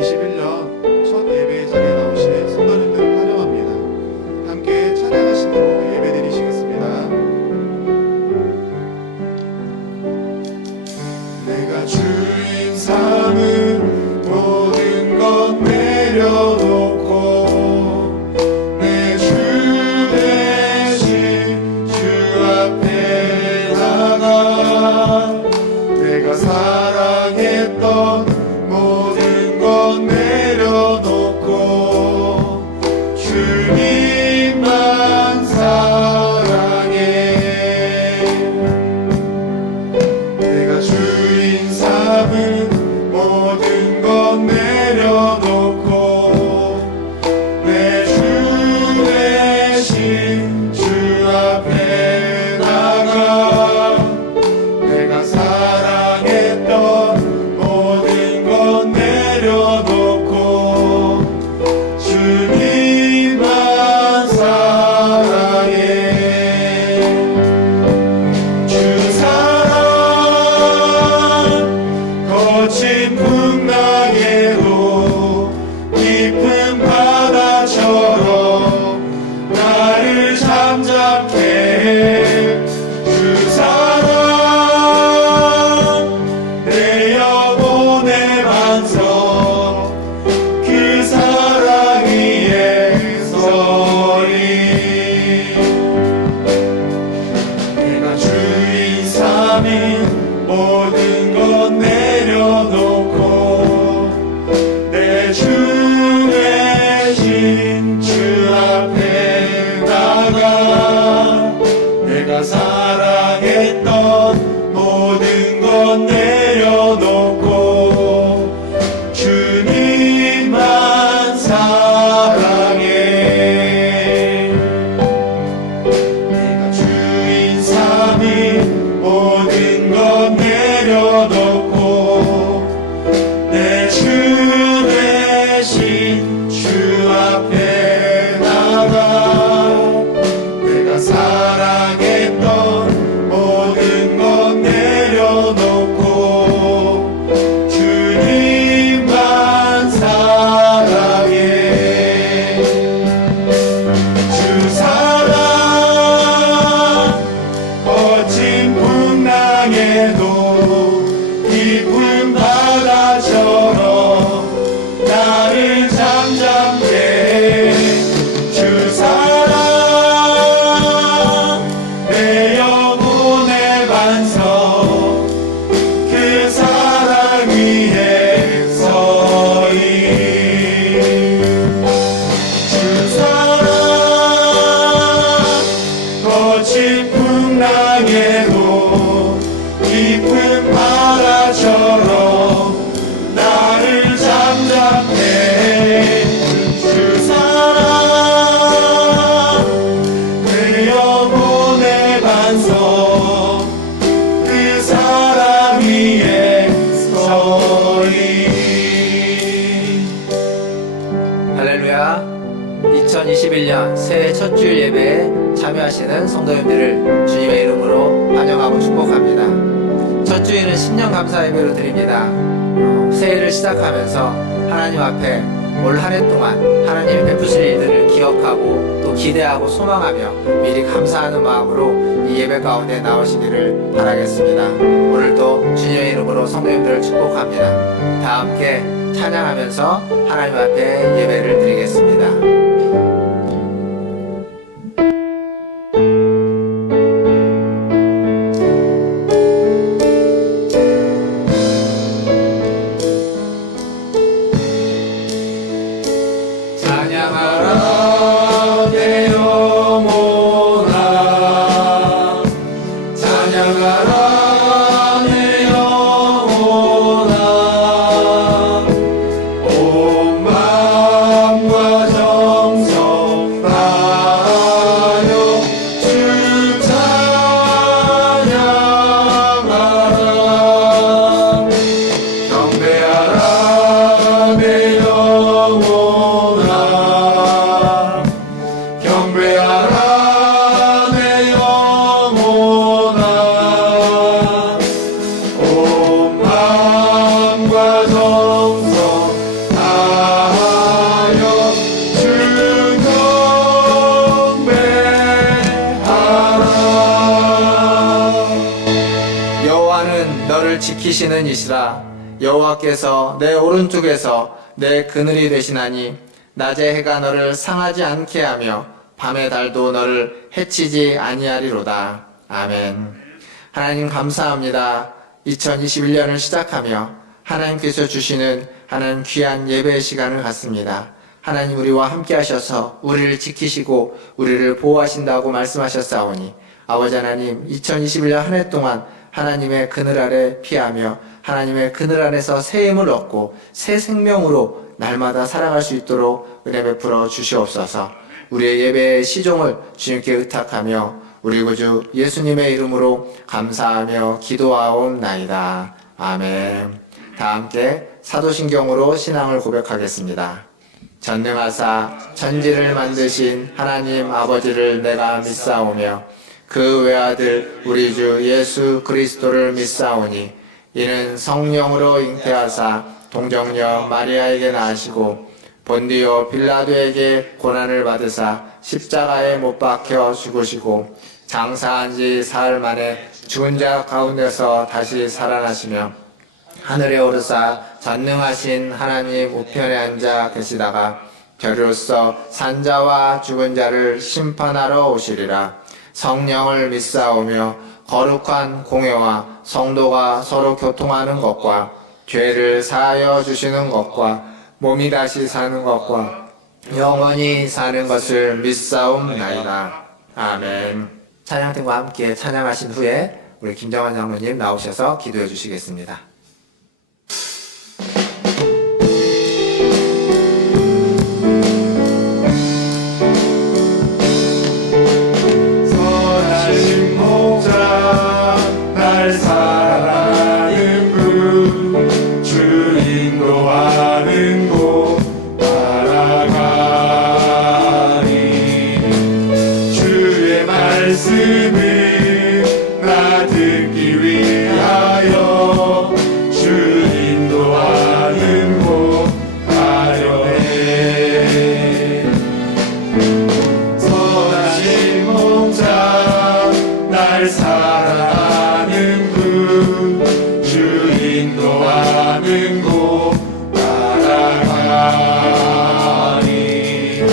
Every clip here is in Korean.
2021년 첫 예배 자리에 나오신 성도님들을 환영합니다. 함께 찬양하심으로 예배드리시겠습니다. 내가 주인 삼은 모든 것 내려놓고 내 주 대신 주 앞에 나가 내가 사랑했던 모든 것 내려놓고 주님만 사랑해. 내가 주인 삼은 모든 것 내려놓고 내 주 대신 주 앞에 나가 내가 사랑했던 모든 것 내려놓고 주님만 사랑해. 주 사랑 거친 풍랑에도 깊은 바다처럼 나를 잠잠케 해. 주 사랑 내 영혼의 반석 그 사랑 위에 서리. 내가 주인 삼은 모든 것 내려놓고 내 주 대신 주 앞에 나가 내가 사랑했던 모든 것 내려놓고 주님만 사랑해. 내가 주인 삼은 모든 것 내려놓고 내 주 대신 주 앞에 나가 내가 사랑했던 모든 것 내려놓고 주님만 사랑해. 주 사랑 거친 풍랑에도 깊은 바다처럼 나를 잠잠케 해. 주 사랑 내 영혼의 반석 그 사랑 위에 서리. 주 사랑 거친 풍랑에도 깊은 바다처럼 나를 잠잠케 해. 주 사랑 내 영혼의 반석 그 사랑 위에 서리. 할렐루야. 2021년 새해 첫 주일 예배에 참여하시는 성도님들을 주님의 이름으로 환영하고 축복합니다. 첫 주일은 신년 감사 예배로 드립니다. 새해를 시작하면서 하나님 앞에 올 한 해 동안 하나님이 베푸실 일들을 기억하고 또 기대하고 소망하며 미리 감사하는 마음으로 이 예배 가운데 나오시기를 바라겠습니다. 오늘도 주님의 이름으로 성도님들을 축복합니다. 다 함께 찬양하면서 하나님 앞에 예배를 드리겠습니다. 찬양하라 내 영혼아 찬양하라 내 영혼아 온 마음과 정 너를 지키시는 이시라. 여호와께서 내 오른쪽에서 내 그늘이 되시나니 낮에 해가 너를 상하지 않게 하며 밤의 달도 너를 해치지 아니하리로다. 아멘. 하나님 감사합니다. 2021년을 시작하며 하나님께서 주시는 하나님 귀한 예배의 시간을 갖습니다. 하나님 우리와 함께 하셔서 우리를 지키시고 우리를 보호하신다고 말씀하셨사오니 아버지 하나님 2021년 한 해 동안 하나님의 그늘 아래 피하며 하나님의 그늘 안에서 새 힘을 얻고 새 생명으로 날마다 살아갈 수 있도록 은혜 베풀어 주시옵소서. 우리의 예배의 시종을 주님께 의탁하며 우리 구주 예수님의 이름으로 감사하며 기도하옵나이다. 아멘. 다 함께 사도신경으로 신앙을 고백하겠습니다. 전능하사 천지를 만드신 하나님 아버지를 내가 믿사오며 그 외아들 우리 주 예수 그리스도를 믿사오니 이는 성령으로 잉태하사 동정녀 마리아에게 나시고 본디오 빌라도에게 고난을 받으사 십자가에 못 박혀 죽으시고 장사한 지 사흘 만에 죽은 자 가운데서 다시 살아나시며 하늘에 오르사 전능하신 하나님 우편에 앉아 계시다가 별으로서 산자와 죽은 자를 심판하러 오시리라. 성령을 믿사오며 거룩한 공회와 성도가 서로 교통하는 것과 죄를 사하여 주시는 것과 몸이 다시 사는 것과 영원히 사는 것을 믿사옵나이다. 아멘. 찬양팀과 함께 찬양하신 후에 우리 김정환 장로님 나오셔서 기도해 주시겠습니다. 선하신 목자 날 사랑하는 분 주 인도하는 곳 따라가니 주의 말씀을 나 듣기 위하여 주 인도하는 곳 가려네. 선하신 목자 날 사랑하는 분 주 인도하는 곳 따라가니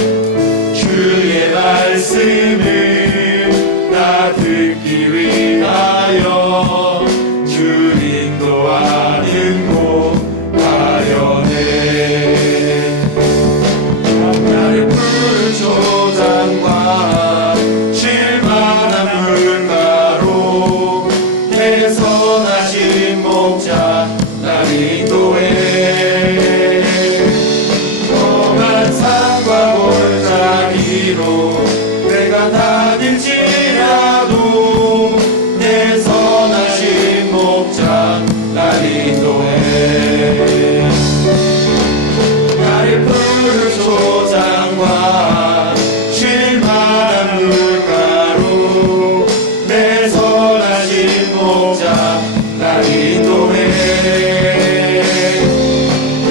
주의 말씀을 나 듣기 위하여 주 인도하는 곳 가려네. 나의 푸른 초장과 실만한 물가로 내 선하신 목자 날 인도해. 험한 산과 골짜기로 내가 다닐지라도 내 선하신 목자 날 인도해. 나의 푸른 초장과 쉴만한 물가로 내 선하신 목자 날 인도해.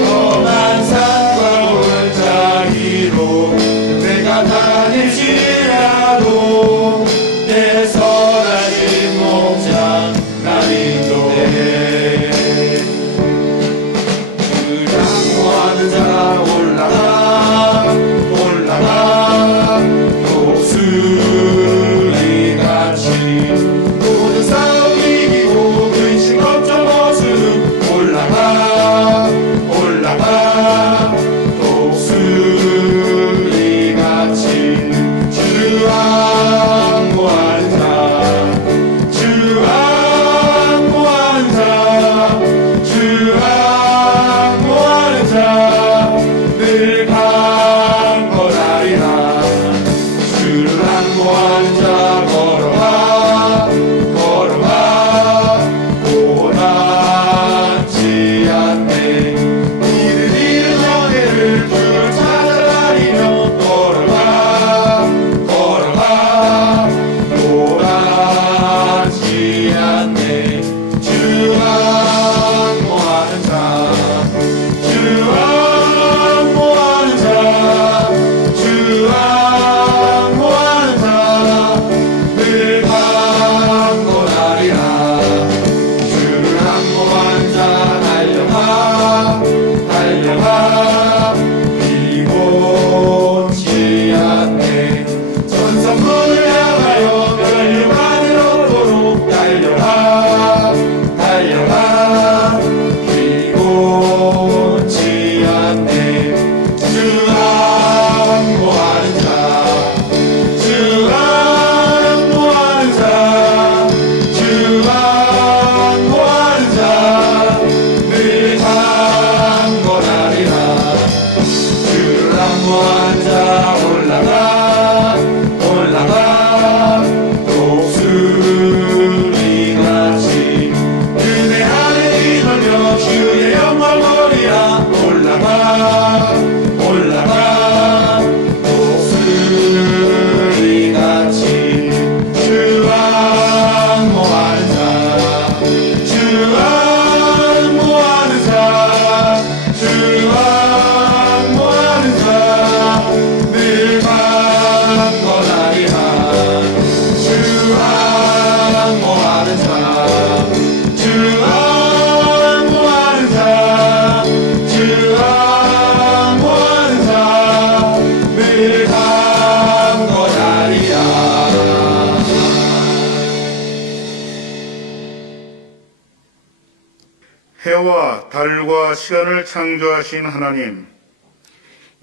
험한 산과 골짜기로 내가 다닐지라도 내 선하신 목자 날 인도해. 양보하는 자 올라가 올라가 독수리같이 모든 싸움 이기고 근심 걱정 벗은 올라가 올라가 독수리같이 주 안보하는 자 주 안보하는 자 주 안보하는 자 늘 강건하리라. 주를 안보하는 자 걸어가 걸어가 고난치 않네. 이른 너희를 주를 찾아다니며 걸어가 걸어가 고난치 않네. 주 안보하는 자 해와 달과 시간을 창조하신 하나님,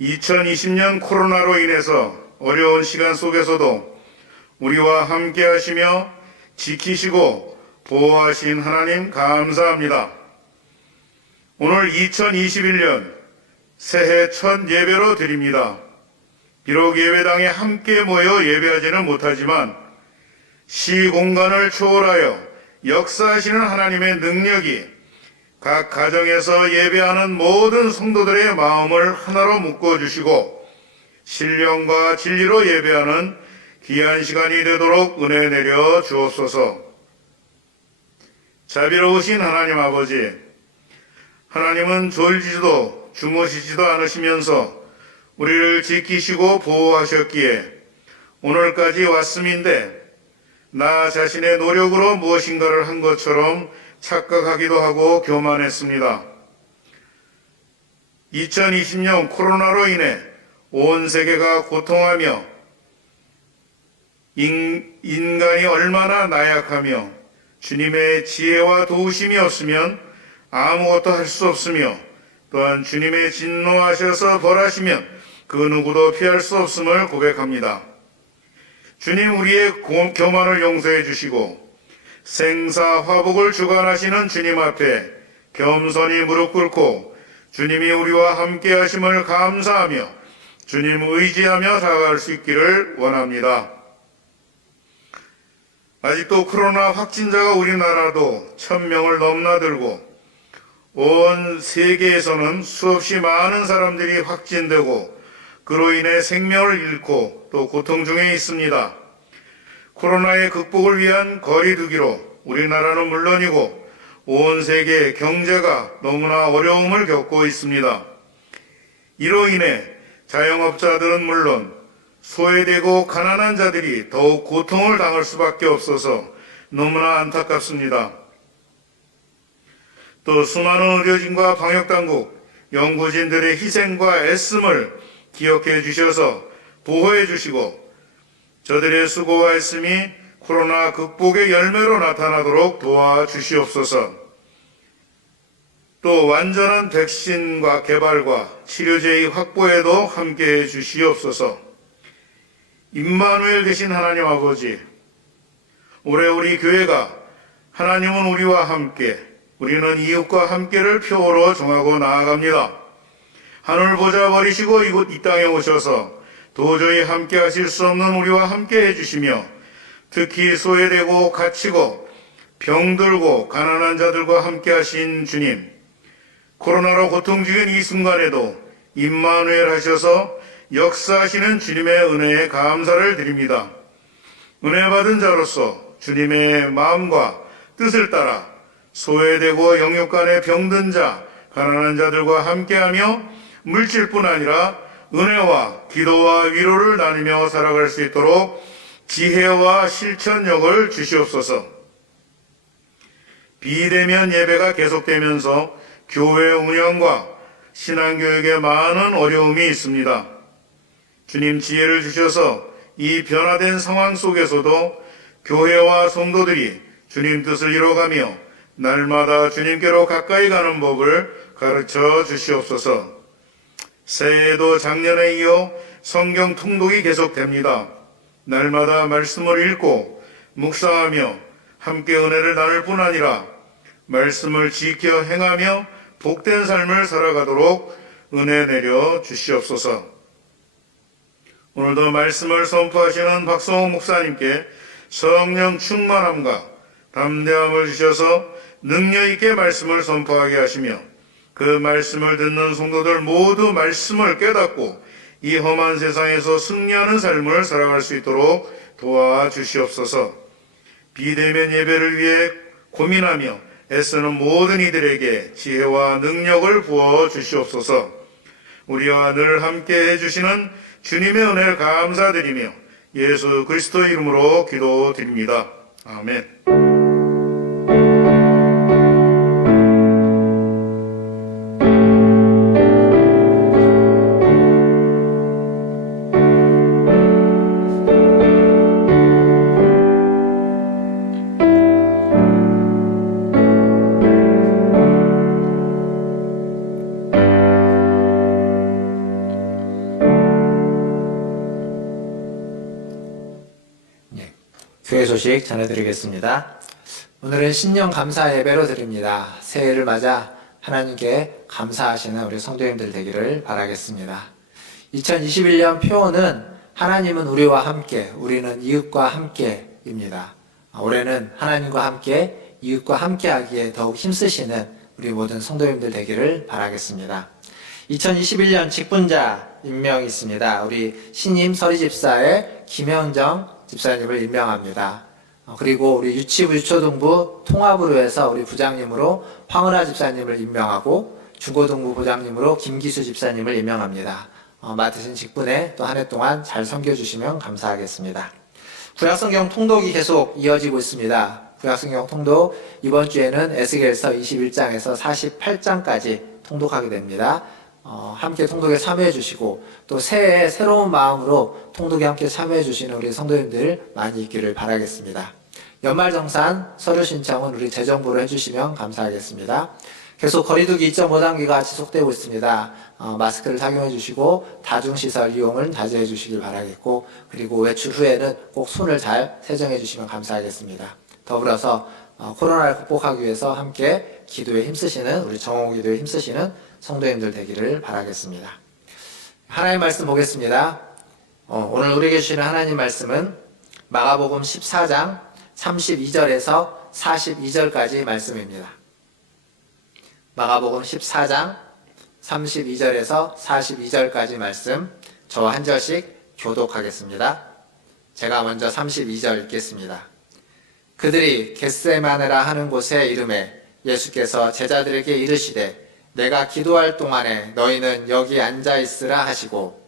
2020년 코로나로 인해서 어려운 시간 속에서도 우리와 함께 하시며 지키시고 보호하신 하나님 감사합니다. 오늘 2021년 새해 첫 예배로 드립니다. 비록 예배당에 함께 모여 예배하지는 못하지만 시공간을 초월하여 역사하시는 하나님의 능력이 각 가정에서 예배하는 모든 성도들의 마음을 하나로 묶어주시고 신령과 진리로 예배하는 귀한 시간이 되도록 은혜 내려 주옵소서. 자비로우신 하나님 아버지, 하나님은 졸지도 주무시지도 않으시면서 우리를 지키시고 보호하셨기에 오늘까지 왔음인데 나 자신의 노력으로 무엇인가를 한 것처럼 착각하기도 하고 교만했습니다. 2020년 코로나로 인해 온 세계가 고통하며 인간이 얼마나 나약하며 주님의 지혜와 도우심이 없으면 아무것도 할 수 없으며 또한 주님의 진노하셔서 벌하시면 그 누구도 피할 수 없음을 고백합니다. 주님, 우리의 교만을 용서해 주시고 생사화복을 주관하시는 주님 앞에 겸손히 무릎 꿇고 주님이 우리와 함께 하심을 감사하며 주님 의지하며 살아갈 수 있기를 원합니다. 아직도 코로나 확진자가 우리나라도 1000명을 넘나들고 온 세계에서는 수없이 많은 사람들이 확진되고 그로 인해 생명을 잃고 또 고통 중에 있습니다. 코로나의 극복을 위한 거리두기로 우리나라는 물론이고 온 세계 경제가 너무나 어려움을 겪고 있습니다. 이로 인해 자영업자들은 물론 소외되고 가난한 자들이 더욱 고통을 당할 수밖에 없어서 너무나 안타깝습니다. 또 수많은 의료진과 방역당국, 연구진들의 희생과 애씀을 기억해 주셔서 보호해 주시고 저들의 수고와 애씀이 코로나 극복의 열매로 나타나도록 도와주시옵소서. 또 완전한 백신과 개발과 치료제의 확보에도 함께해 주시옵소서. 임마누엘 되신 하나님 아버지, 올해 우리 교회가 하나님은 우리와 함께, 우리는 이웃과 함께를 표어로 정하고 나아갑니다. 하늘 보좌 버리시고 이 땅에 오셔서 도저히 함께 하실 수 없는 우리와 함께 해주시며 특히 소외되고 갇히고 병들고 가난한 자들과 함께 하신 주님, 코로나로 고통 중인 이 순간에도 임마누엘 하셔서 역사하시는 주님의 은혜에 감사를 드립니다. 은혜 받은 자로서 주님의 마음과 뜻을 따라 소외되고 영육간에 병든 자, 가난한 자들과 함께하며 물질뿐 아니라 은혜와 기도와 위로를 나누며 살아갈 수 있도록 지혜와 실천력을 주시옵소서. 비대면 예배가 계속되면서 교회 운영과 신앙교육에 많은 어려움이 있습니다. 주님 지혜를 주셔서 이 변화된 상황 속에서도 교회와 성도들이 주님 뜻을 이뤄가며 날마다 주님께로 가까이 가는 법을 가르쳐 주시옵소서. 새해에도 작년에 이어 성경 통독이 계속됩니다. 날마다 말씀을 읽고 묵상하며 함께 은혜를 나눌 뿐 아니라 말씀을 지켜 행하며 복된 삶을 살아가도록 은혜 내려 주시옵소서. 오늘도 말씀을 선포하시는 박성호 목사님께 성령 충만함과 담대함을 주셔서 능력 있게 말씀을 선포하게 하시며 그 말씀을 듣는 성도들 모두 말씀을 깨닫고 이 험한 세상에서 승리하는 삶을 살아갈 수 있도록 도와주시옵소서. 비대면 예배를 위해 고민하며 애쓰는 모든 이들에게 지혜와 능력을 부어 주시옵소서. 우리와 늘 함께 해주시는 주님의 은혜를 감사드리며 예수 그리스도 이름으로 기도드립니다. 아멘. 축복의 소식 전해드리겠습니다. 오늘은 신년 감사 예배로 드립니다. 새해를 맞아 하나님께 감사하시는 우리 성도님들 되기를 바라겠습니다. 2021년 표어는 하나님은 우리와 함께, 우리는 이웃과 함께입니다. 올해는 하나님과 함께, 이웃과 함께 하기에 더욱 힘쓰시는 우리 모든 성도님들 되기를 바라겠습니다. 2021년 직분자 임명이 있습니다. 우리 신임 서리집사의 김현정 집사님을 임명합니다. 그리고 우리 유치부 유초등부 통합으로 해서 우리 부장님으로 황은하 집사님을 임명하고 중고등부 부장님으로 김기수 집사님을 임명합니다. 맡으신 직분에 또 한 해 동안 잘 섬겨주시면 감사하겠습니다. 구약성경 통독이 계속 이어지고 있습니다. 구약성경 통독 이번 주에는 에스겔서 21장에서 48장까지 통독하게 됩니다. 함께 통독에 참여해 주시고 또 새해에 새로운 마음으로 통독에 함께 참여해 주시는 우리 성도님들 많이 있기를 바라겠습니다. 연말정산 서류 신청은 우리 재정부로 해주시면 감사하겠습니다. 계속 거리두기 2.5단계가 지속되고 있습니다. 마스크를 착용해 주시고 다중시설 이용을 자제해 주시길 바라겠고 그리고 외출 후에는 꼭 손을 잘 세정해 주시면 감사하겠습니다. 더불어서 코로나를 극복하기 위해서 함께 기도에 힘쓰시는 우리 정오 기도에 힘쓰시는 성도님들 되기를 바라겠습니다. 하나님 말씀 보겠습니다. 오늘 우리에게 주시는 하나님 말씀은 마가복음 14장 32절에서 42절까지 말씀입니다. 마가복음 14장 32절에서 42절까지 말씀 저와 한 절씩 교독하겠습니다. 제가 먼저 32절 읽겠습니다. 그들이 겟세마네라 하는 곳에 이르매 예수께서 제자들에게 이르시되 내가 기도할 동안에 너희는 여기 앉아 있으라 하시고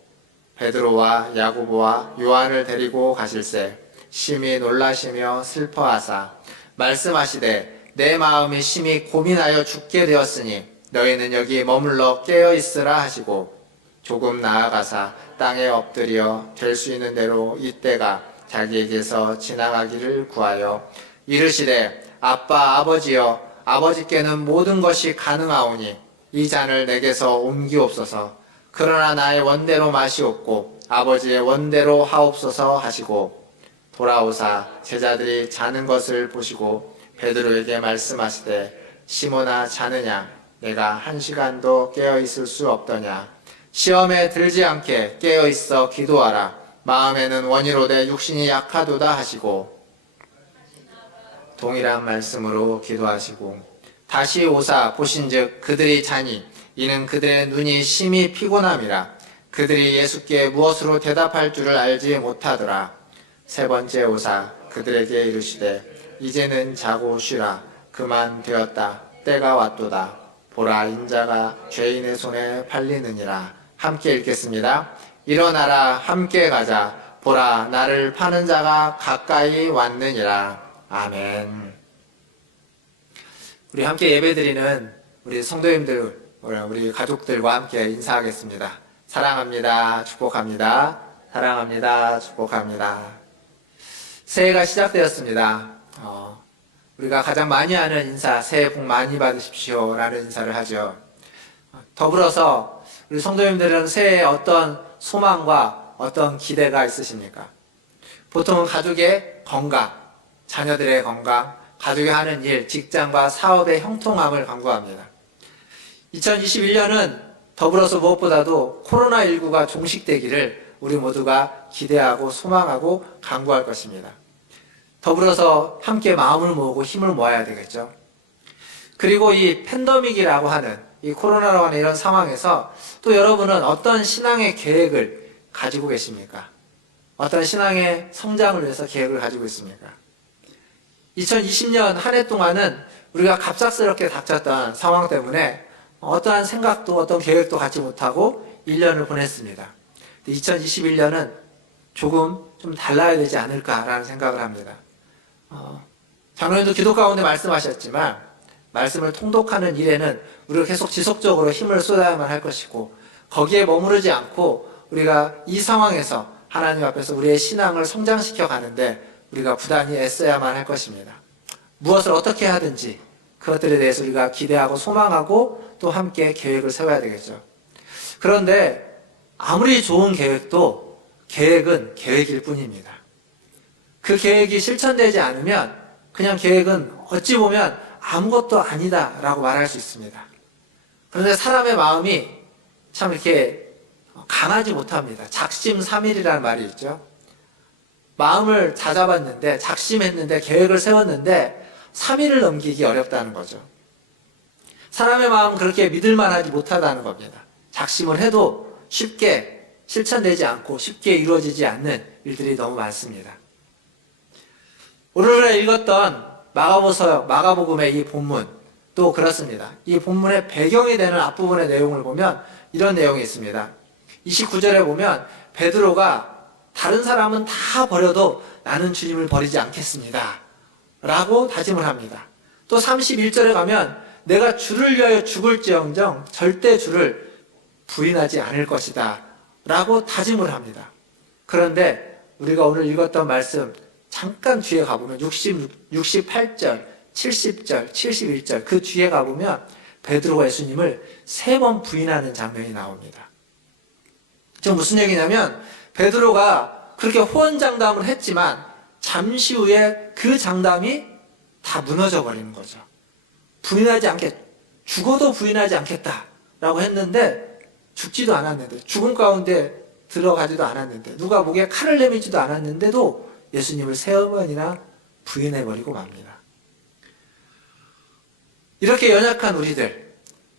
베드로와 야고보와 요한을 데리고 가실새 심히 놀라시며 슬퍼하사 말씀하시되 내 마음이 심히 고민하여 죽게 되었으니 너희는 여기 머물러 깨어 있으라 하시고 조금 나아가사 땅에 엎드려 될 수 있는 대로 이때가 자기에게서 지나가기를 구하여 이르시되 아빠 아버지여 아버지께는 모든 것이 가능하오니 이 잔을 내게서 옮기옵소서. 그러나 나의 원대로 마시옵고 아버지의 원대로 하옵소서 하시고 돌아오사 제자들이 자는 것을 보시고 베드로에게 말씀하시되 시몬아 자느냐 내가 1시간도 깨어 있을 수 없더냐 시험에 들지 않게 깨어 있어 기도하라 마음에는 원이로되 육신이 약하도다 하시고 동일한 말씀으로 기도하시고 다시 오사 보신즉 그들이 자니 이는 그들의 눈이 심히 피곤함이라 그들이 예수께 무엇으로 대답할 줄을 알지 못하더라. 세 번째 오사 그들에게 이르시되 이제는 자고 쉬라 그만 되었다 때가 왔도다 보라 인자가 죄인의 손에 팔리느니라. 함께 읽겠습니다. 일어나라 함께 가자 보라 나를 파는 자가 가까이 왔느니라. 아멘. 우리 함께 예배드리는 우리 성도님들, 우리 가족들과 함께 인사하겠습니다. 사랑합니다. 축복합니다. 사랑합니다. 축복합니다. 새해가 시작되었습니다. 우리가 가장 많이 하는 인사, 새해 복 많이 받으십시오 라는 인사를 하죠. 더불어서 우리 성도님들은 새해에 어떤 소망과 어떤 기대가 있으십니까? 보통은 가족의 건강, 자녀들의 건강, 가족이 하는 일, 직장과 사업의 형통함을 간구합니다. 2021년은 더불어서 무엇보다도 코로나19가 종식되기를 우리 모두가 기대하고 소망하고 간구할 것입니다. 더불어서 함께 마음을 모으고 힘을 모아야 되겠죠. 그리고 이 팬데믹이라고 하는 이 코로나라고 하는 이런 상황에서 또 여러분은 어떤 신앙의 계획을 가지고 계십니까? 어떤 신앙의 성장을 위해서 계획을 가지고 있습니까? 2020년 한 해 동안은 우리가 갑작스럽게 닥쳤던 상황 때문에 어떠한 생각도 어떤 계획도 갖지 못하고 1년을 보냈습니다. 2021년은 조금 좀 달라야 되지 않을까라는 생각을 합니다. 장로님도 기도 가운데 말씀하셨지만 말씀을 통독하는 일에는 우리가 계속 지속적으로 힘을 쏟아야만 할 것이고 거기에 머무르지 않고 우리가 이 상황에서 하나님 앞에서 우리의 신앙을 성장시켜 가는데 우리가 부단히 애써야만 할 것입니다. 무엇을 어떻게 하든지 그것들에 대해서 우리가 기대하고 소망하고 또 함께 계획을 세워야 되겠죠. 그런데 아무리 좋은 계획도 계획은 계획일 뿐입니다. 그 계획이 실천되지 않으면 그냥 계획은 어찌 보면 아무것도 아니다라고 말할 수 있습니다. 그런데 사람의 마음이 참 이렇게 강하지 못합니다. 작심삼일이라는 말이 있죠. 마음을 다잡았는데, 작심했는데, 계획을 세웠는데 3일을 넘기기 어렵다는 거죠. 사람의 마음은 그렇게 믿을만하지 못하다는 겁니다. 작심을 해도 쉽게 실천되지 않고 쉽게 이루어지지 않는 일들이 너무 많습니다. 오늘 우리가 읽었던 마가복음의 이 본문 또 그렇습니다. 이 본문의 배경이 되는 앞부분의 내용을 보면 이런 내용이 있습니다. 29절에 보면 베드로가 다른 사람은 다 버려도 나는 주님을 버리지 않겠습니다 라고 다짐을 합니다. 또 31절에 가면 내가 주를 위하여 죽을지언정 절대 주를 부인하지 않을 것이다 라고 다짐을 합니다. 그런데 우리가 오늘 읽었던 말씀 잠깐 뒤에 가보면 68절, 70절, 71절 그 뒤에 가보면 베드로가 예수님을 3번 부인하는 장면이 나옵니다. 지금 무슨 얘기냐면 베드로가 그렇게 호언장담을 했지만 잠시 후에 그 장담이 다 무너져 버리는 거죠. 죽어도 부인하지 않겠다라고 했는데 죽지도 않았는데, 죽음 가운데 들어가지도 않았는데, 누가 목에 칼을 내밀지도 않았는데도 예수님을 3번이나 부인해버리고 맙니다. 이렇게 연약한 우리들,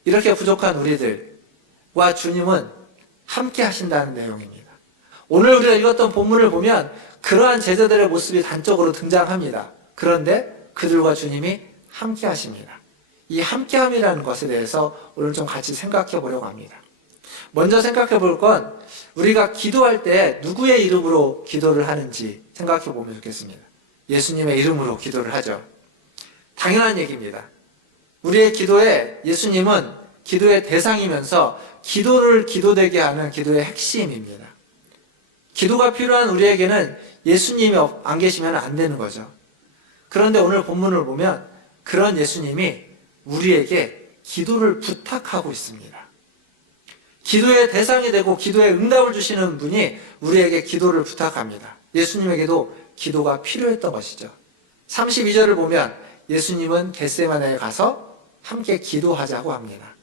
이렇게 부족한 우리들과 주님은 함께 하신다는 내용입니다. 오늘 우리가 읽었던 본문을 보면 그러한 제자들의 모습이 단적으로 등장합니다. 그런데 그들과 주님이 함께 하십니다. 이 함께함이라는 것에 대해서 오늘 좀 같이 생각해 보려고 합니다. 먼저 생각해 볼 건 우리가 기도할 때 누구의 이름으로 기도를 하는지 생각해 보면 좋겠습니다. 예수님의 이름으로 기도를 하죠. 당연한 얘기입니다. 우리의 기도에 예수님은 기도의 대상이면서 기도를 기도되게 하는 기도의 핵심입니다. 기도가 필요한 우리에게는 예수님이 안 계시면 안 되는 거죠. 그런데 오늘 본문을 보면 그런 예수님이 우리에게 기도를 부탁하고 있습니다. 기도의 대상이 되고 기도의 응답을 주시는 분이 우리에게 기도를 부탁합니다. 예수님에게도 기도가 필요했던 것이죠. 32절을 보면 예수님은 겟세마네에 가서 함께 기도하자고 합니다.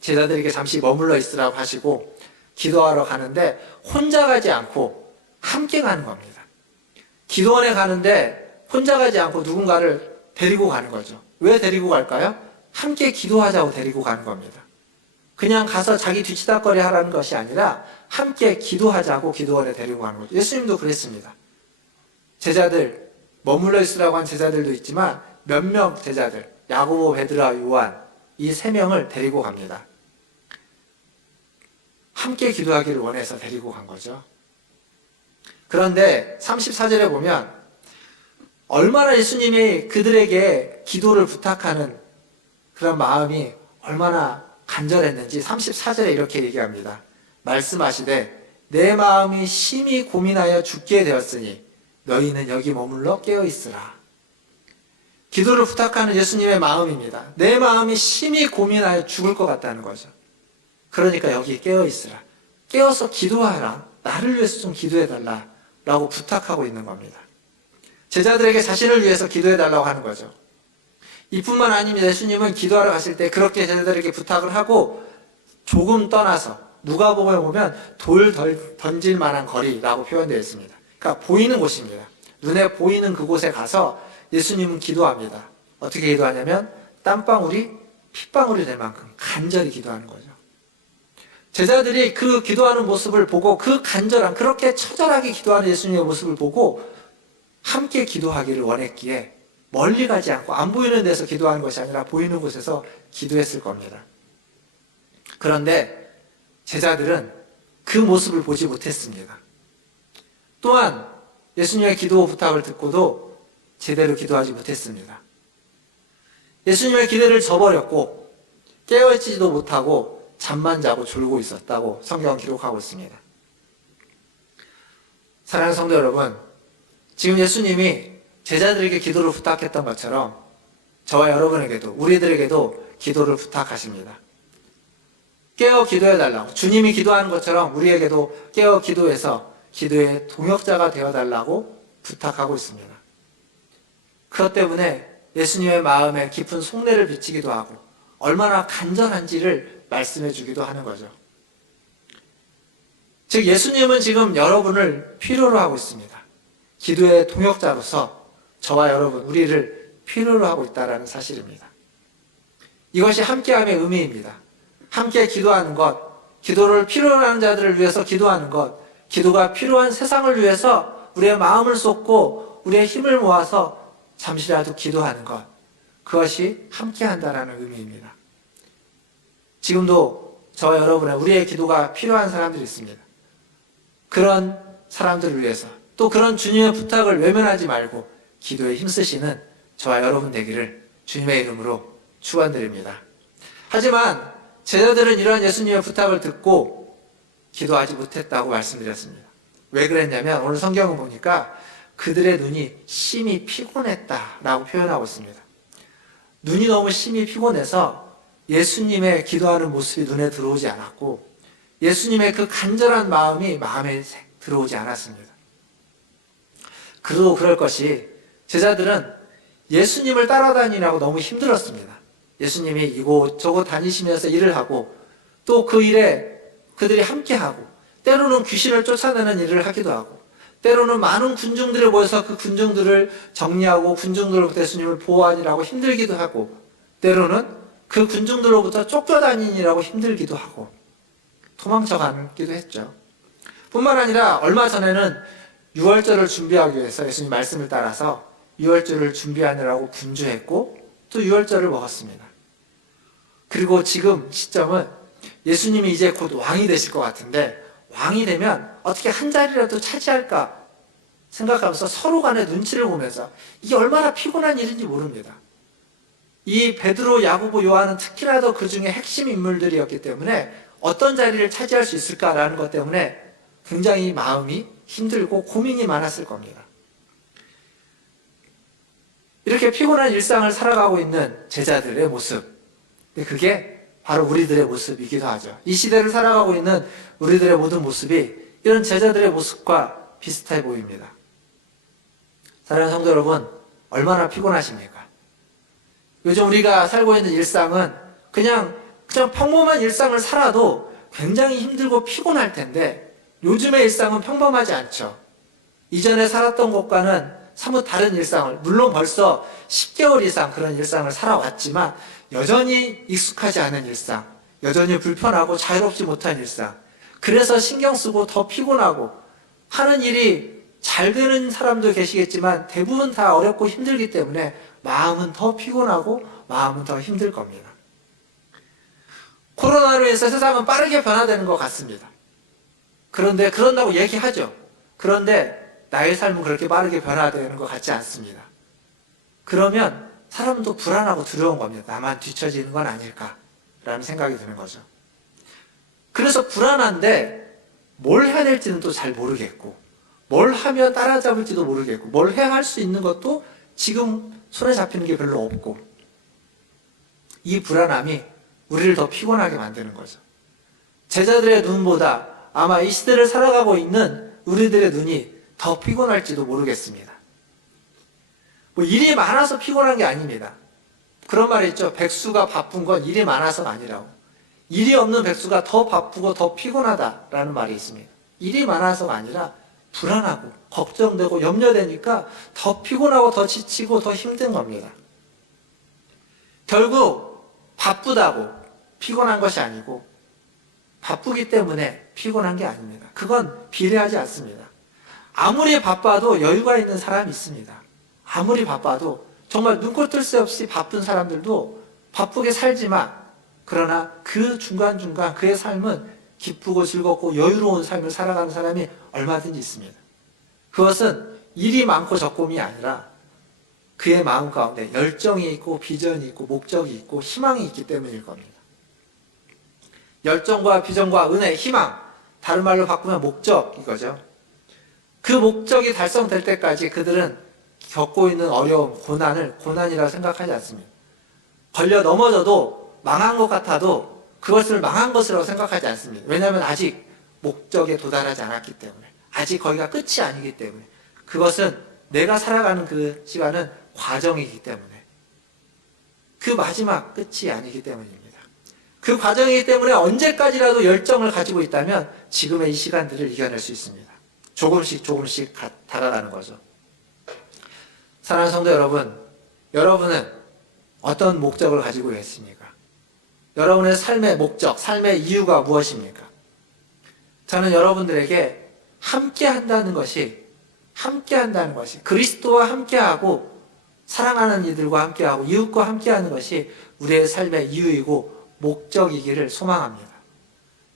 제자들에게 잠시 머물러 있으라고 하시고 기도하러 가는데 혼자 가지 않고 함께 가는 겁니다. 기도원에 가는데 혼자 가지 않고 누군가를 데리고 가는 거죠. 왜 데리고 갈까요? 함께 기도하자고 데리고 가는 겁니다. 그냥 가서 자기 뒤치다꺼리 하라는 것이 아니라 함께 기도하자고 기도원에 데리고 가는 거죠. 예수님도 그랬습니다. 제자들, 머물러 있으라고 한 제자들도 있지만 몇몇 제자들, 야고보, 베드로와 요한 이 3명을 데리고 갑니다. 함께 기도하기를 원해서 데리고 간 거죠. 그런데 34절에 보면 얼마나 예수님이 그들에게 기도를 부탁하는 그런 마음이 얼마나 간절했는지 34절에 이렇게 얘기합니다. 말씀하시되 내 마음이 심히 고민하여 죽게 되었으니 너희는 여기 머물러 깨어있으라. 기도를 부탁하는 예수님의 마음입니다. 내 마음이 심히 고민하여 죽을 것 같다는 거죠. 그러니까 여기 깨어있으라. 깨어서 기도하라. 나를 위해서 좀 기도해달라 라고 부탁하고 있는 겁니다. 제자들에게 자신을 위해서 기도해달라고 하는 거죠. 이뿐만 아닙니다. 예수님은 기도하러 가실 때 그렇게 제자들에게 부탁을 하고 조금 떠나서 누가복음에 보면 돌 던질 만한 거리라고 표현되어 있습니다. 그러니까 보이는 곳입니다. 눈에 보이는 그곳에 가서 예수님은 기도합니다. 어떻게 기도하냐면 땀방울이 핏방울이 될 만큼 간절히 기도하는 거죠. 제자들이 그 기도하는 모습을 보고 그 간절한 그렇게 처절하게 기도하는 예수님의 모습을 보고 함께 기도하기를 원했기에 멀리 가지 않고 안 보이는 데서 기도하는 것이 아니라 보이는 곳에서 기도했을 겁니다. 그런데 제자들은 그 모습을 보지 못했습니다. 또한 예수님의 기도 부탁을 듣고도 제대로 기도하지 못했습니다. 예수님의 기대를 저버렸고 깨어있지도 못하고 잠만 자고 졸고 있었다고 성경은 기록하고 있습니다. 사랑하는 성도 여러분, 지금 예수님이 제자들에게 기도를 부탁했던 것처럼 저와 여러분에게도 우리들에게도 기도를 부탁하십니다. 깨어 기도해달라고, 주님이 기도하는 것처럼 우리에게도 깨어 기도해서 기도의 동역자가 되어달라고 부탁하고 있습니다. 그것 때문에 예수님의 마음에 깊은 속내를 비치기도 하고 얼마나 간절한지를 말씀해 주기도 하는 거죠. 즉 예수님은 지금 여러분을 필요로 하고 있습니다. 기도의 동역자로서 저와 여러분, 우리를 필요로 하고 있다는 사실입니다. 이것이 함께함의 의미입니다. 함께 기도하는 것, 기도를 필요로 하는 자들을 위해서 기도하는 것, 기도가 필요한 세상을 위해서 우리의 마음을 쏟고 우리의 힘을 모아서 잠시라도 기도하는 것, 그것이 함께한다는 의미입니다. 지금도 저와 여러분의 우리의 기도가 필요한 사람들이 있습니다. 그런 사람들을 위해서 또 그런 주님의 부탁을 외면하지 말고 기도에 힘쓰시는 저와 여러분 되기를 주님의 이름으로 축원드립니다. 하지만 제자들은 이러한 예수님의 부탁을 듣고 기도하지 못했다고 말씀드렸습니다. 왜 그랬냐면 오늘 성경을 보니까 그들의 눈이 심히 피곤했다라고 표현하고 있습니다. 눈이 너무 심히 피곤해서 예수님의 기도하는 모습이 눈에 들어오지 않았고 예수님의 그 간절한 마음이 마음에 들어오지 않았습니다. 그래도 그럴 것이 제자들은 예수님을 따라다니라고 너무 힘들었습니다. 예수님이 이곳저곳 다니시면서 일을 하고 또 그 일에 그들이 함께하고 때로는 귀신을 쫓아내는 일을 하기도 하고 때로는 많은 군중들이 모여서 그 군중들을 정리하고 군중들로부터 예수님을 보호하느라고 힘들기도 하고 때로는 그 군중들로부터 쫓겨다니느라고 힘들기도 하고 도망쳐가기도 했죠. 뿐만 아니라 얼마 전에는 유월절을 준비하기 위해서 예수님 말씀을 따라서 유월절을 준비하느라고 분주했고 또 유월절을 먹었습니다. 그리고 지금 시점은 예수님이 이제 곧 왕이 되실 것 같은데 왕이 되면 어떻게 한 자리라도 차지할까 생각하면서 서로 간의 눈치를 보면서 이게 얼마나 피곤한 일인지 모릅니다. 이 베드로, 야고보, 요한은 특히나 더 그 중에 핵심 인물들이었기 때문에 어떤 자리를 차지할 수 있을까라는 것 때문에 굉장히 마음이 힘들고 고민이 많았을 겁니다. 이렇게 피곤한 일상을 살아가고 있는 제자들의 모습, 그게 바로 우리들의 모습이기도 하죠. 이 시대를 살아가고 있는 우리들의 모든 모습이 이런 제자들의 모습과 비슷해 보입니다. 사랑하는 성도 여러분, 얼마나 피곤하십니까? 요즘 우리가 살고 있는 일상은 그냥 평범한 일상을 살아도 굉장히 힘들고 피곤할 텐데 요즘의 일상은 평범하지 않죠. 이전에 살았던 것과는 사뭇 다른 일상을, 물론 벌써 10개월 이상 그런 일상을 살아왔지만 여전히 익숙하지 않은 일상, 여전히 불편하고 자유롭지 못한 일상, 그래서 신경 쓰고 더 피곤하고 하는 일이 잘 되는 사람도 계시겠지만 대부분 다 어렵고 힘들기 때문에 마음은 더 피곤하고 마음은 더 힘들 겁니다. 코로나로 인해서 세상은 빠르게 변화되는 것 같습니다. 그런데 그런다고 얘기하죠. 그런데 나의 삶은 그렇게 빠르게 변화되는 것 같지 않습니다. 그러면 사람은 또 불안하고 두려운 겁니다. 나만 뒤처지는 건 아닐까라는 생각이 드는 거죠. 그래서 불안한데 뭘 해야 될지는 또 잘 모르겠고 뭘 하면 따라잡을지도 모르겠고 뭘 해야 할 수 있는 것도 지금 손에 잡히는 게 별로 없고 이 불안함이 우리를 더 피곤하게 만드는 거죠. 제자들의 눈보다 아마 이 시대를 살아가고 있는 우리들의 눈이 더 피곤할지도 모르겠습니다. 일이 많아서 피곤한 게 아닙니다. 그런 말이 있죠. 백수가 바쁜 건 일이 많아서가 아니라고. 일이 없는 백수가 더 바쁘고 더 피곤하다라는 말이 있습니다. 일이 많아서가 아니라 불안하고 걱정되고 염려되니까 더 피곤하고 더 지치고 더 힘든 겁니다. 결국 바쁘다고 피곤한 것이 아니고 바쁘기 때문에 피곤한 게 아닙니다. 그건 비례하지 않습니다. 아무리 바빠도 여유가 있는 사람이 있습니다. 아무리 바빠도 정말 눈코 뜰 새 없이 바쁜 사람들도 바쁘게 살지만 그러나 그 중간중간 그의 삶은 기쁘고 즐겁고 여유로운 삶을 살아가는 사람이 얼마든지 있습니다. 그것은 일이 많고 적음이 아니라 그의 마음 가운데 열정이 있고 비전이 있고 목적이 있고 희망이 있기 때문일 겁니다. 열정과 비전과 은혜, 희망, 다른 말로 바꾸면 목적 이거죠. 그 목적이 달성될 때까지 그들은 겪고 있는 어려움, 고난을 고난이라고 생각하지 않습니다. 걸려 넘어져도 망한 것 같아도 그것을 망한 것이라고 생각하지 않습니다. 왜냐하면 아직 목적에 도달하지 않았기 때문에, 아직 거기가 끝이 아니기 때문에 그것은 내가 살아가는 그 시간은 과정이기 때문에, 그 마지막 끝이 아니기 때문입니다. 그 과정이기 때문에 언제까지라도 열정을 가지고 있다면 지금의 이 시간들을 이겨낼 수 있습니다. 조금씩 조금씩 다가가는 거죠. 사랑하는 성도 여러분, 여러분은 어떤 목적을 가지고 계십니까? 여러분의 삶의 목적, 삶의 이유가 무엇입니까? 저는 여러분들에게 함께 한다는 것이, 그리스도와 함께하고 사랑하는 이들과 함께하고 이웃과 함께하는 것이 우리의 삶의 이유이고 목적이기를 소망합니다.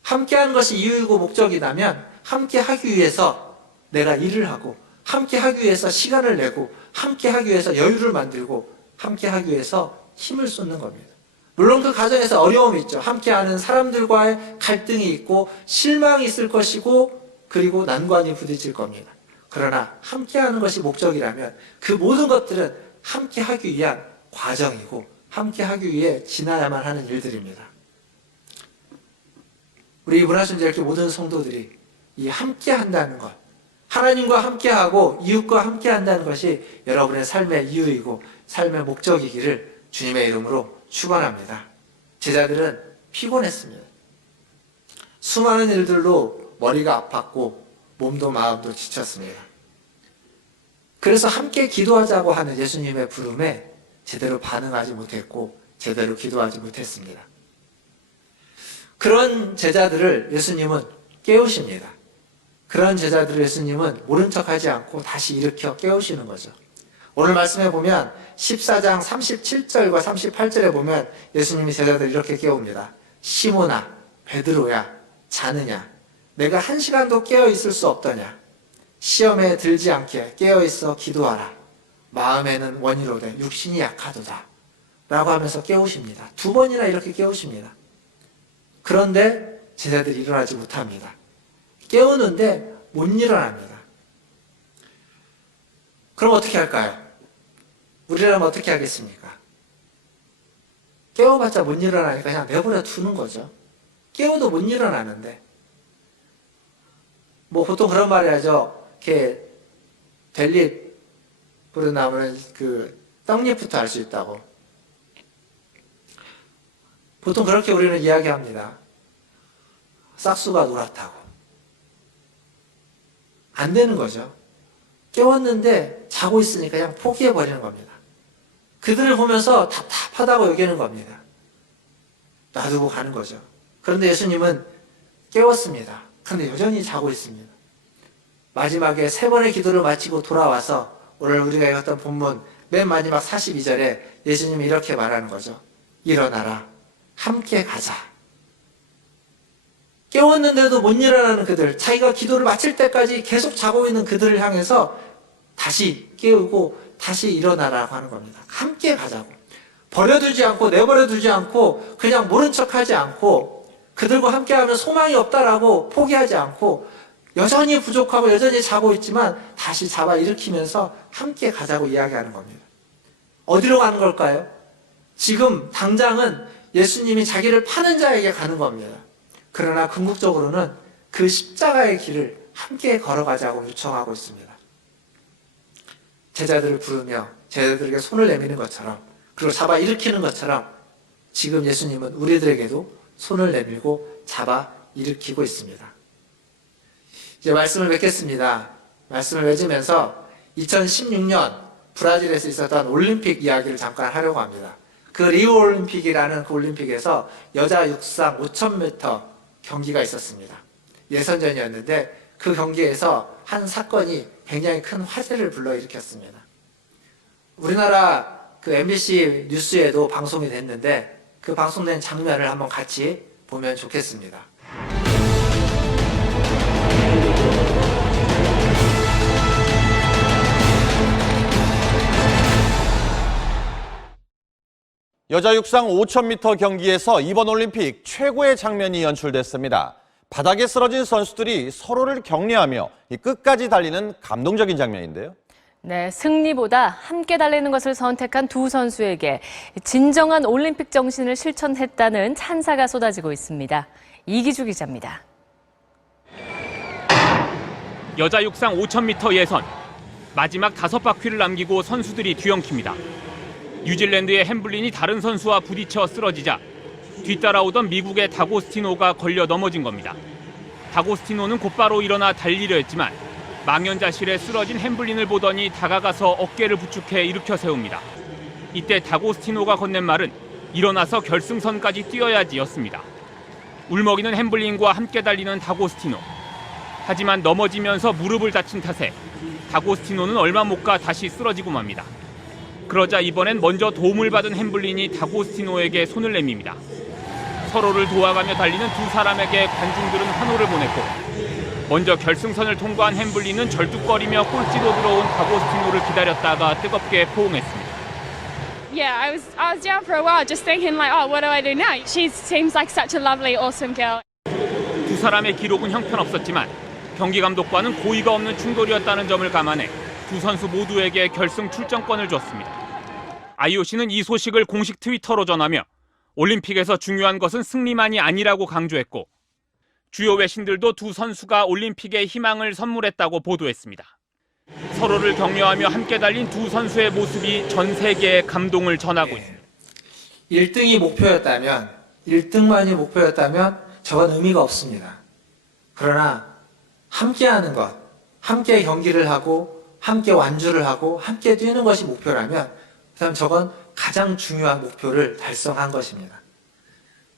함께하는 것이 이유이고 목적이라면 함께하기 위해서 내가 일을 하고, 함께하기 위해서 시간을 내고, 함께하기 위해서 여유를 만들고, 함께하기 위해서 힘을 쏟는 겁니다. 물론 그 과정에서 어려움이 있죠. 함께하는 사람들과의 갈등이 있고 실망이 있을 것이고 그리고 난관이 부딪힐 겁니다. 그러나 함께하는 것이 목적이라면 그 모든 것들은 함께하기 위한 과정이고 함께하기 위해 지나야만 하는 일들입니다. 우리 문화순례교회 모든 성도들이 이 함께한다는 것, 하나님과 함께하고 이웃과 함께한다는 것이 여러분의 삶의 이유이고 삶의 목적이기를 주님의 이름으로 축원합니다. 제자들은 피곤했습니다. 수많은 일들로 머리가 아팠고 몸도 마음도 지쳤습니다. 그래서 함께 기도하자고 하는 예수님의 부름에 제대로 반응하지 못했고 제대로 기도하지 못했습니다. 그런 제자들을 예수님은 깨우십니다. 그런 제자들을 예수님은 모른 척하지 않고 다시 일으켜 깨우시는 거죠. 오늘 말씀에 보면 14장 37절과 38절에 보면 예수님이 제자들을 이렇게 깨웁니다. 시몬아, 베드로야, 자느냐? 내가 1시간도 깨어 있을 수 없더냐? 시험에 들지 않게 깨어 있어 기도하라. 마음에는 원이로되 육신이 약하도다. 라고 하면서 깨우십니다. 2번이나 이렇게 깨우십니다. 그런데 제자들이 일어나지 못합니다. 깨우는데 못 일어납니다. 그럼 어떻게 할까요? 우리라면 어떻게 하겠습니까? 깨워봤자 못 일어나니까 그냥 내버려 두는 거죠. 깨워도 못 일어나는데. 보통 그런 말 해야죠. 이렇게 델립으로 나오는 그 떡잎부터 알 수 있다고. 보통 그렇게 우리는 이야기합니다. 싹수가 노랗다고. 안 되는 거죠. 깨웠는데 자고 있으니까 그냥 포기해버리는 겁니다. 그들을 보면서 답답하다고 여기는 겁니다. 놔두고 가는 거죠. 그런데 예수님은 깨웠습니다. 그런데 여전히 자고 있습니다. 마지막에 3번의 기도를 마치고 돌아와서 오늘 우리가 읽었던 본문 맨 마지막 42절에 예수님이 이렇게 말하는 거죠. 일어나라. 함께 가자. 깨웠는데도 못 일어나는 그들, 자기가 기도를 마칠 때까지 계속 자고 있는 그들을 향해서 다시 깨우고 다시 일어나라고 하는 겁니다. 함께 가자고. 버려두지 않고 내버려두지 않고 그냥 모른 척하지 않고 그들과 함께하면 소망이 없다라고 포기하지 않고 여전히 부족하고 여전히 자고 있지만 다시 잡아 일으키면서 함께 가자고 이야기하는 겁니다. 어디로 가는 걸까요? 지금 당장은 예수님이 자기를 파는 자에게 가는 겁니다. 그러나 궁극적으로는 그 십자가의 길을 함께 걸어가자고 요청하고 있습니다. 제자들을 부르며 제자들에게 손을 내미는 것처럼 그리고 잡아 일으키는 것처럼 지금 예수님은 우리들에게도 손을 내밀고 잡아 일으키고 있습니다. 이제 말씀을 맺겠습니다. 말씀을 맺으면서 2016년 브라질에서 있었던 올림픽 이야기를 잠깐 하려고 합니다. 그 리우 올림픽이라는 그 올림픽에서 여자 육상 5000m 경기가 있었습니다. 예선전이었는데 그 경기에서 한 사건이 굉장히 큰 화제를 불러일으켰습니다. 우리나라 그 MBC 뉴스에도 방송이 됐는데 그 방송된 장면을 한번 같이 보면 좋겠습니다. 여자 육상 5000m 경기에서 이번 올림픽 최고의 장면이 연출됐습니다. 바닥에 쓰러진 선수들이 서로를 격려하며 끝까지 달리는 감동적인 장면인데요. 네, 승리보다 함께 달리는 것을 선택한 두 선수에게 진정한 올림픽 정신을 실천했다는 찬사가 쏟아지고 있습니다. 이기주 기자입니다. 여자 육상 5000m 예선. 마지막 5바퀴를 남기고 선수들이 뒤엉킵니다. 뉴질랜드의 햄블린이 다른 선수와 부딪혀 쓰러지자 뒤따라오던 미국의 다고스티노가 걸려 넘어진 겁니다. 다고스티노는 곧바로 일어나 달리려 했지만 망연자실에 쓰러진 햄블린을 보더니 다가가서 어깨를 부축해 일으켜 세웁니다. 이때 다고스티노가 건넨 말은 일어나서 결승선까지 뛰어야지였습니다. 울먹이는 햄블린과 함께 달리는 다고스티노. 하지만 넘어지면서 무릎을 다친 탓에 다고스티노는 얼마 못 가 다시 쓰러지고 맙니다. 그러자 이번엔 먼저 도움을 받은 햄블린이 다고스티노에게 손을 내밉니다. 서로를 도와가며 달리는 두 사람에게 관중들은 환호를 보냈고 먼저 결승선을 통과한 햄블린은 절뚝거리며 꼴찌로 들어온 다고스티노를 기다렸다가 뜨겁게 포옹했습니다. Yeah, I was down for a while just thinking like, oh, what do I do now? She seems like such a lovely, awesome girl. 두 사람의 기록은 형편없었지만 경기 감독과는 고의가 없는 충돌이었다는 점을 감안해 두 선수 모두에게 결승 출전권을 줬습니다. IOC는 이 소식을 공식 트위터로 전하며 올림픽에서 중요한 것은 승리만이 아니라고 강조했고 주요 외신들도 두 선수가 올림픽에 희망을 선물했다고 보도했습니다. 서로를 격려하며 함께 달린 두 선수의 모습이 전 세계에 감동을 전하고 있습니다. 1등이 목표였다면, 1등만이 목표였다면 저건 의미가 없습니다. 그러나 함께하는 것, 함께 경기를 하고 함께 완주를 하고 함께 뛰는 것이 목표라면 그다음 저건 가장 중요한 목표를 달성한 것입니다.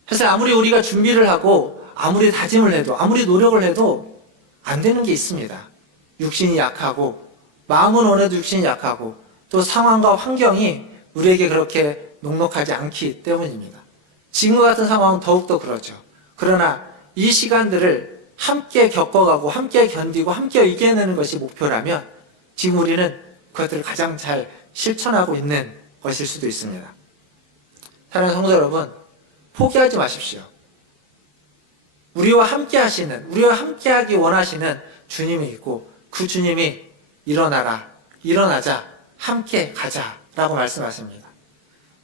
사실 아무리 우리가 준비를 하고 아무리 다짐을 해도 아무리 노력을 해도 안 되는 게 있습니다. 육신이 약하고 마음은 원해도 육신이 약하고 또 상황과 환경이 우리에게 그렇게 녹록하지 않기 때문입니다. 지금 같은 상황은 더욱더 그렇죠. 그러나 이 시간들을 함께 겪어가고 함께 견디고 함께 이겨내는 것이 목표라면 지금 우리는 그것들을 가장 잘 실천하고 있는 것일 수도 있습니다. 사랑하는 성도 여러분, 포기하지 마십시오. 우리와 함께 하시는, 우리와 함께 하기 원하시는 주님이 있고 그 주님이 일어나라, 일어나자, 함께 가자라고 말씀하십니다.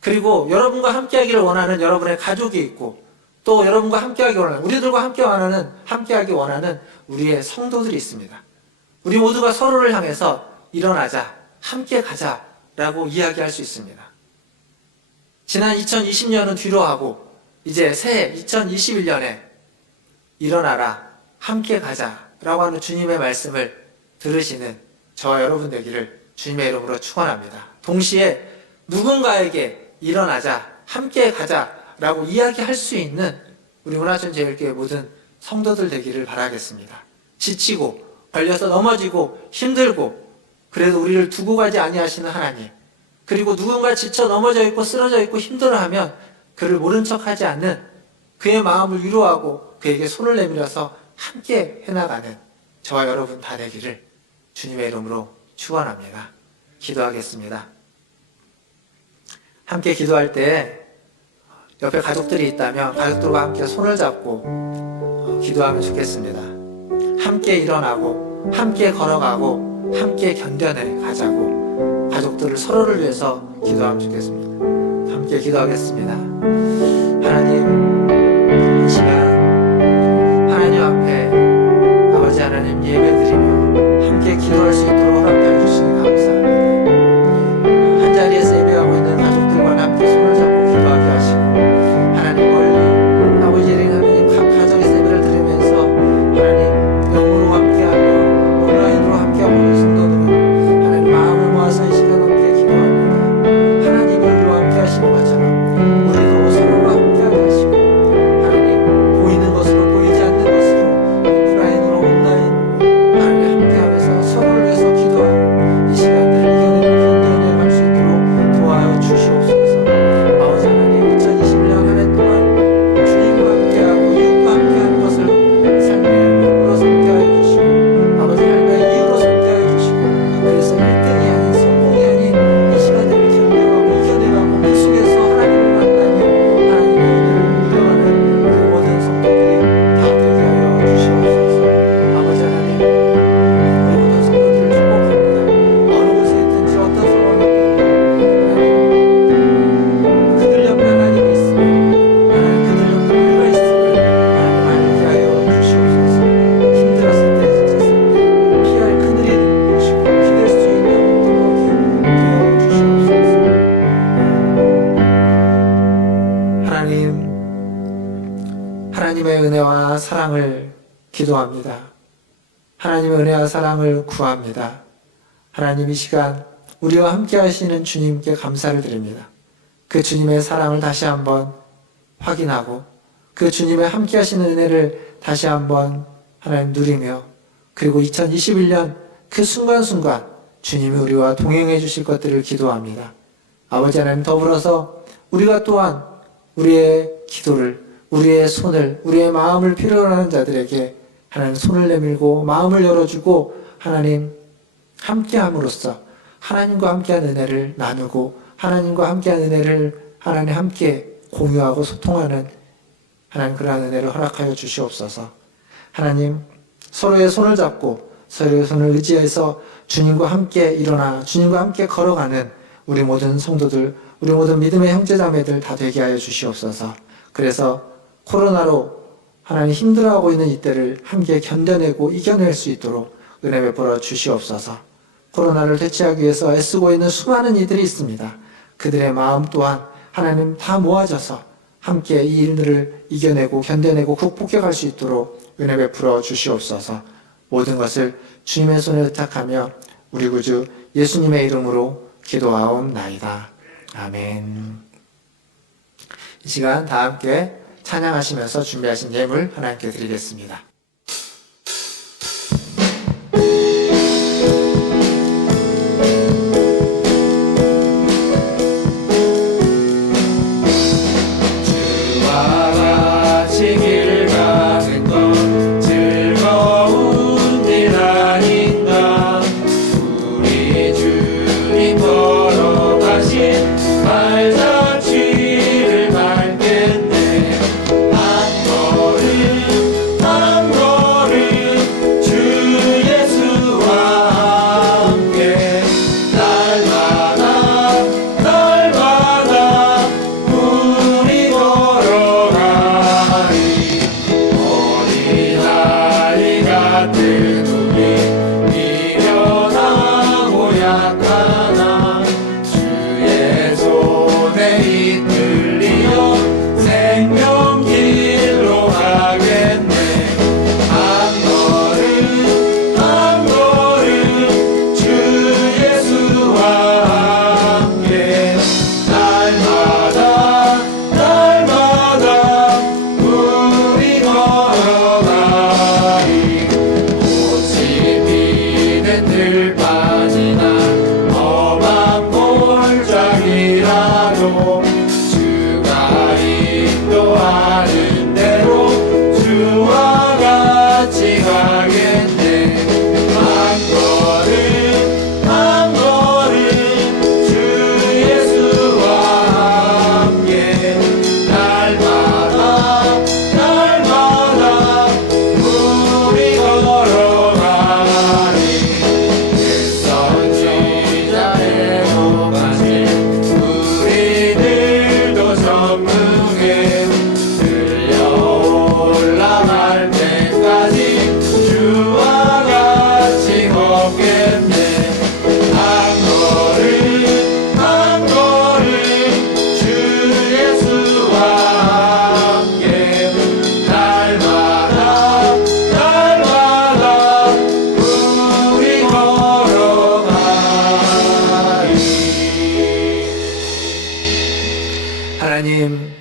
그리고 여러분과 함께 하기를 원하는 여러분의 가족이 있고 또 여러분과 함께 하기 원하는, 우리들과 함께 하기 원하는 우리의 성도들이 있습니다. 우리 모두가 서로를 향해서 일어나자, 함께 가자라고 이야기할 수 있습니다. 지난 2020년은 뒤로 하고 이제 새해 2021년에 일어나라, 함께 가자라고 하는 주님의 말씀을 들으시는 저와 여러분 되기를 주님의 이름으로 축원합니다. 동시에 누군가에게 일어나자, 함께 가자라고 이야기할 수 있는 우리 문화천재일교회 모든 성도들 되기를 바라겠습니다. 지치고 걸려서 넘어지고 힘들고 그래도 우리를 두고 가지 아니하시는 하나님, 그리고 누군가 지쳐 넘어져 있고 쓰러져 있고 힘들어하면 그를 모른 척하지 않는 그의 마음을 위로하고 그에게 손을 내밀어서 함께 해나가는 저와 여러분 다 되기를 주님의 이름으로 축원합니다. 기도하겠습니다. 함께 기도할 때 옆에 가족들이 있다면 가족들과 함께 손을 잡고 기도하면 좋겠습니다. 함께 일어나고 함께 걸어가고 함께 견뎌내 가자고 가족들을 서로를 위해서 기도하면 좋겠습니다. 함께 기도하겠습니다. 하나님, 이 시간 하나님 앞에 아버지 하나님 예배드리며 함께 기도할 수 있도록 허락해 주시니 감사합니다. 한자리에서 예배하고 있는 가족들과 함께 손을 잡고 기도하게 하시고 하나님 멀리 아버지 하나님 각 가정에서 예배를 드리면서 하나님 영으로 함께하며 온라인으로 함께하고 있는 성도들은 하나님 마음을 모아서 이 시간 함께 기도합니다. 하나님이 우리와 함께 하시는 것처럼 우리도 서로와 함께하게 하시고 하나님의 은혜와 사랑을 기도합니다. 하나님의 은혜와 사랑을 구합니다. 하나님 이 시간 우리와 함께 하시는 주님께 감사를 드립니다. 그 주님의 사랑을 다시 한번 확인하고 그 주님의 함께 하시는 은혜를 다시 한번 하나님 누리며 그리고 2021년 그 순간순간 주님이 우리와 동행해 주실 것들을 기도합니다. 아버지 하나님 더불어서 우리가 또한 우리의 기도를 우리의 손을 우리의 마음을 필요로 하는 자들에게 하나님 손을 내밀고 마음을 열어주고 하나님 함께함으로써 하나님과 함께한 은혜를 나누고 하나님과 함께한 은혜를 하나님 함께 공유하고 소통하는 하나님 그러한 은혜를 허락하여 주시옵소서. 하나님 서로의 손을 잡고 서로의 손을 의지해서 주님과 함께 일어나 주님과 함께 걸어가는 우리 모든 성도들 우리 모든 믿음의 형제자매들 다 되게 하여 주시옵소서. 그래서 코로나로 하나님 힘들어하고 있는 이때를 함께 견뎌내고 이겨낼 수 있도록 은혜 베풀어 주시옵소서. 코로나를 대체하기 위해서 애쓰고 있는 수많은 이들이 있습니다. 그들의 마음 또한 하나님 다 모아져서 함께 이 일들을 이겨내고 견뎌내고 극복해 갈 수 있도록 은혜 베풀어 주시옵소서. 모든 것을 주님의 손에 의탁하며 우리 구주 예수님의 이름으로 기도하옵나이다. 아멘. 이 시간 다 함께 찬양하시면서 준비하신 예물 하나님께 드리겠습니다. 주와 같이 길 가는 건 즐거운 일 아닌가. 우리 주님 걸어가신 발자취를 밟겠네. 한 걸음 주 예수와 함께 날마다 우리 걸어가리. 어린아이 같은 우리 미련하고 약하나 주의 손에 이끌리어 생명길로 가겠네. 한 걸음 주 예수와 함께 날마다 우리 걸어가리. 꽃이 피는 들판이나 험한 골짜기라도 주가 인도하는 대로 주와 같이 가겠네. 한 걸음 주 예수와 함께 날마다 우리 걸어가리. 선지자대로 가신 우리들도 전능해 들려 올라갈 때까지 주와 같이 걷겠네. 한 걸음 주 예수와 함께 날마다 우리 걸어가리. 하나님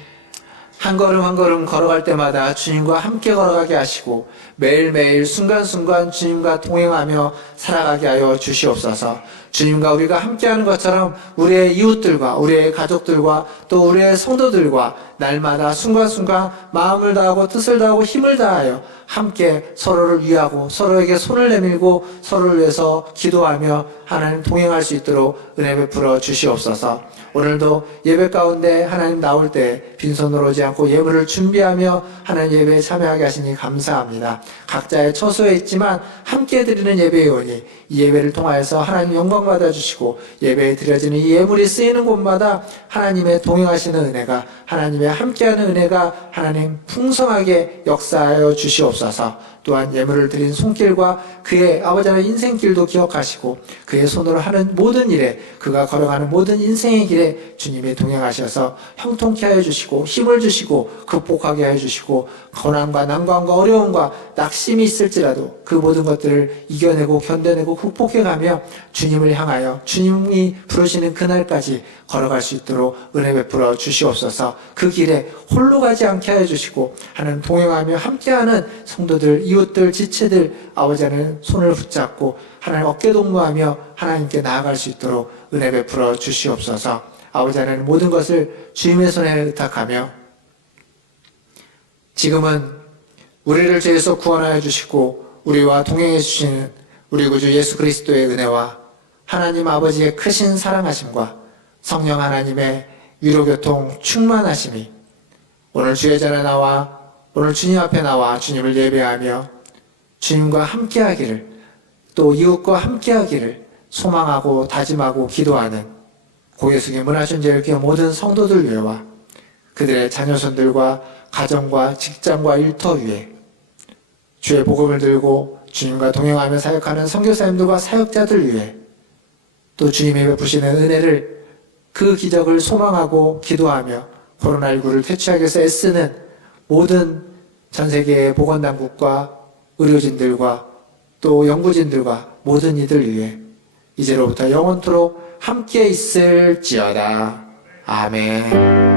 한 걸음 한 걸음 걸어갈 때마다 주님과 함께 걸어가게 하시고 매일매일 순간순간 주님과 동행하며 살아가게 하여 주시옵소서. 주님과 우리가 함께하는 것처럼 우리의 이웃들과 우리의 가족들과 또 우리의 성도들과 날마다 순간순간 마음을 다하고 뜻을 다하고 힘을 다하여 함께 서로를 위하고 서로에게 손을 내밀고 서로를 위해서 기도하며 하나님 동행할 수 있도록 은혜 베풀어 주시옵소서. 오늘도 예배 가운데 하나님 나올 때 빈손으로 오지 않고 예물을 준비하며 하나님 예배에 참여하게 하시니 감사합니다. 각자의 처소에 있지만 함께 드리는 예배에 오니 이 예배를 통하여서 하나님 영광 받아주시고 예배에 드려지는 이 예물이 쓰이는 곳마다 하나님의 동행하시는 은혜가 하나님의 함께하는 은혜가 하나님 풍성하게 역사하여 주시옵소서. 또한 예물을 드린 손길과 그의 아버지 하나님 인생길도 기억하시고 그의 손으로 하는 모든 일에 그가 걸어가는 모든 인생의 길에 길에 주님이 동행하셔서 형통케 하여 주시고 힘을 주시고 극복하게 하여 주시고 고난과 난관과 어려움과 낙심이 있을지라도 그 모든 것들을 이겨내고 견뎌내고 극복해가며 주님을 향하여 주님이 부르시는 그날까지 걸어갈 수 있도록 은혜 베풀어 주시옵소서. 그 길에 홀로 가지 않게 하여 주시고 하나님 동행하며 함께하는 성도들, 이웃들, 지체들 아버지 하나님 손을 붙잡고 하나님 어깨 동무하며 하나님께 나아갈 수 있도록 은혜 베풀어 주시옵소서. 아버지 하나님 모든 것을 주님의 손에 의탁하며 지금은 우리를 죄에서 구원하여 주시고 우리와 동행해 주시는 우리 구주 예수 그리스도의 은혜와 하나님 아버지의 크신 사랑하심과 성령 하나님의 위로교통 충만하심이 오늘 주의 전에 나와 오늘 주님 앞에 나와 주님을 예배하며 주님과 함께하기를 또 이웃과 함께하기를 소망하고 다짐하고 기도하는 고개 숙여 문하신 제일교회 모든 성도들 위에와 그들의 자녀손들과 가정과 직장과 일터 위에 주의 복음을 들고 주님과 동행하며 사역하는 선교사님들과 사역자들 위해 또 주님이 베푸시는 은혜를 그 기적을 소망하고 기도하며 코로나19를 퇴치하기 위해서 애쓰는 모든 전 세계의 보건당국과 의료진들과 또 연구진들과 모든 이들 위해 이제로부터 영원토록 함께 있을지어다. 아멘.